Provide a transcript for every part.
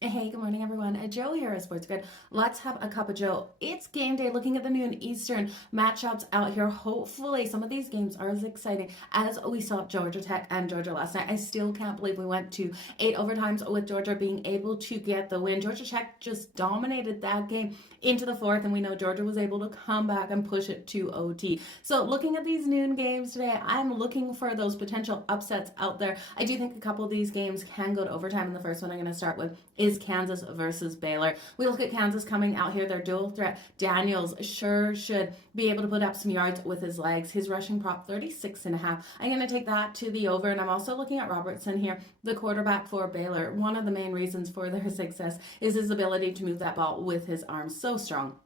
Hey, good morning, everyone. Joe here at Sports Grid. Let's have a cup of Joe. It's game day. Looking at the noon Eastern matchups out here. Hopefully, some of these games are as exciting as we saw Georgia Tech and Georgia last night. I still can't believe we went to 8 overtimes with Georgia being able to get the win. Georgia Tech just dominated that game into the fourth, and we know Georgia was able to come back and push it to OT. So, looking at these noon games today, I'm looking for those potential upsets out there. I do think a couple of these games can go to overtime. And the first one I'm going to start with is Kansas versus Baylor. We look at Kansas coming out here. Their dual threat, Daniels, sure should be able to put up some yards with his legs. His rushing prop, 36.5. I'm going to take that to the over, and I'm also looking at Robertson here, the quarterback for Baylor. One of the main reasons for their success is his ability to move that ball with his arms so strong.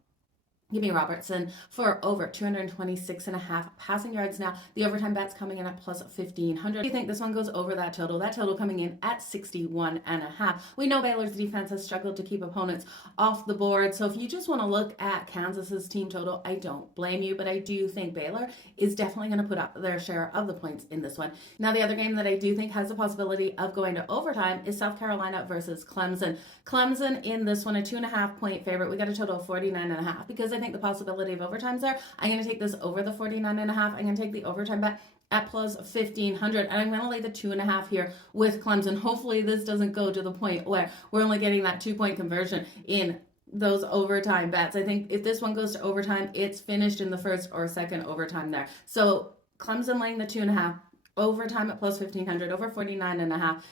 Give me Robertson for over 226.5 passing yards now. The overtime bet's coming in at plus 1,500. Do you think this one goes over that total? That total coming in at 61.5. We know Baylor's defense has struggled to keep opponents off the board. So if you just want to look at Kansas's team total, I don't blame you, but I do think Baylor is definitely going to put up their share of the points in this one. Now, the other game that I do think has the possibility of going to overtime is South Carolina versus Clemson. Clemson in this one, a 2.5-point favorite. We got a total of 49.5 because I think the possibility of overtimes there. I'm going to take this over the 49.5. I'm going to take the overtime bet at plus 1,500, and I'm going to lay the 2.5 here with Clemson. Hopefully this doesn't go to the point where we're only getting that 2-point conversion in those overtime bets. I think if this one goes to overtime, it's finished in the first or second overtime there. So Clemson laying the 2.5. Overtime at plus 1,500, over 49.5.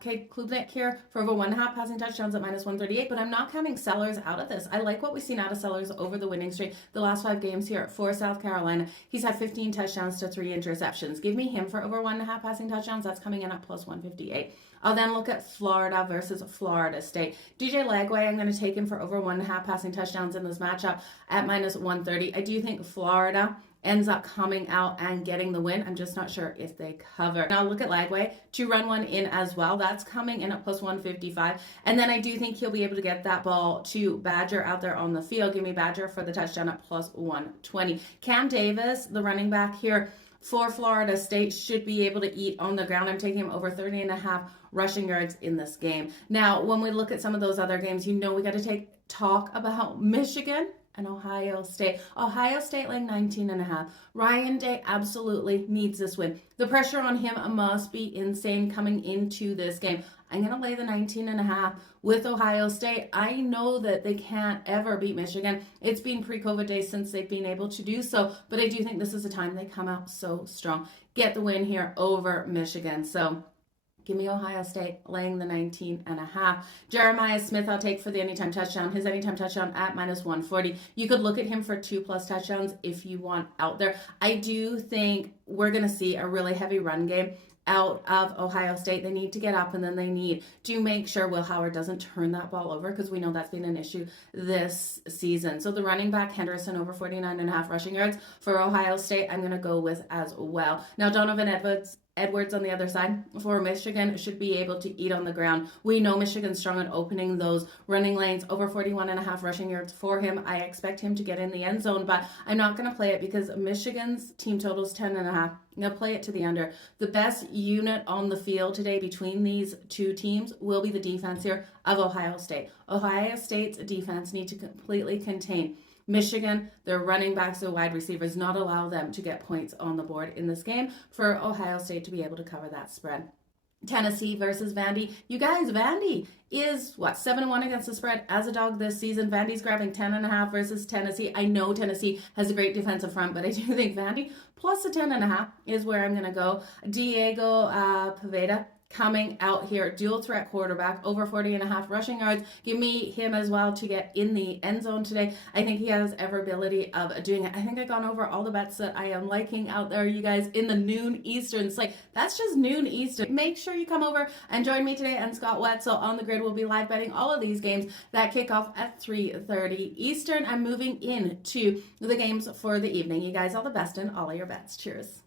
Cade Klubnik here for over 1.5 passing touchdowns at minus 138, but I'm not counting Sellers out of this. I like what we've seen out of Sellers over the winning streak the last 5 games here for South Carolina. He's had 15 touchdowns to 3 interceptions. Give me him for over 1.5 passing touchdowns. That's coming in at plus 158. I'll then look at Florida versus Florida State. DJ Lagway, I'm going to take him for over 1.5 passing touchdowns in this matchup at minus 130. I do think Florida ends up coming out and getting the win. I'm just not sure if they cover. Now look at Lagway to run one in as well. That's coming in at plus 155. And then I do think he'll be able to get that ball to Badger out there on the field. Give me Badger for the touchdown at plus 120. Cam Davis, the running back here for Florida State, should be able to eat on the ground. I'm taking him over 30.5 rushing yards in this game. Now, when we look at some of those other games, we got to talk about Michigan and Ohio State. Ohio State laying 19.5. Ryan Day absolutely needs this win. The pressure on him must be insane coming into this game. I'm going to lay the 19.5 with Ohio State. I know that they can't ever beat Michigan. It's been pre-COVID days since they've been able to do so, but I do think this is a time they come out so strong. Get the win here over Michigan. So give me Ohio State laying the 19.5. Jeremiah Smith, I'll take for the anytime touchdown. His anytime touchdown at minus 140. You could look at him for 2+ touchdowns if you want out there. I do think we're going to see a really heavy run game out of Ohio State. They need to get up, and then they need to make sure Will Howard doesn't turn that ball over, because we know that's been an issue this season. So the running back Henderson over 49.5 rushing yards for Ohio State, I'm going to go with as well. Now Donovan Edwards on the other side for Michigan should be able to eat on the ground. We know Michigan's strong at opening those running lanes. Over 41.5 rushing yards for him. I expect him to get in the end zone, but I'm not going to play it because Michigan's team total is 10.5. I'm going to play it to the under. The best unit on the field today between these two teams will be the defense here of Ohio State. Ohio State's defense need to completely contain Michigan, their running backs, their wide receivers, not allow them to get points on the board in this game for Ohio State to be able to cover that spread. Tennessee versus Vandy. You guys, Vandy is 7-1 against the spread as a dog this season. Vandy's grabbing 10.5 versus Tennessee. I know Tennessee has a great defensive front, but I do think Vandy plus the 10.5 is where I'm going to go. Diego Pavetta coming out here, dual threat quarterback, over 40.5 rushing yards. Give me him as well to get in the end zone today. I think he has every ability of doing it. I think I've gone over all the bets that I am liking out there, you guys, in the noon Eastern. It's like, that's just noon Eastern. Make sure you come over and join me today and Scott Wetzel on the grid. We'll be live betting all of these games that kick off at 3:30 Eastern. I'm moving into the games for the evening. You guys, all the best in all of your bets. Cheers.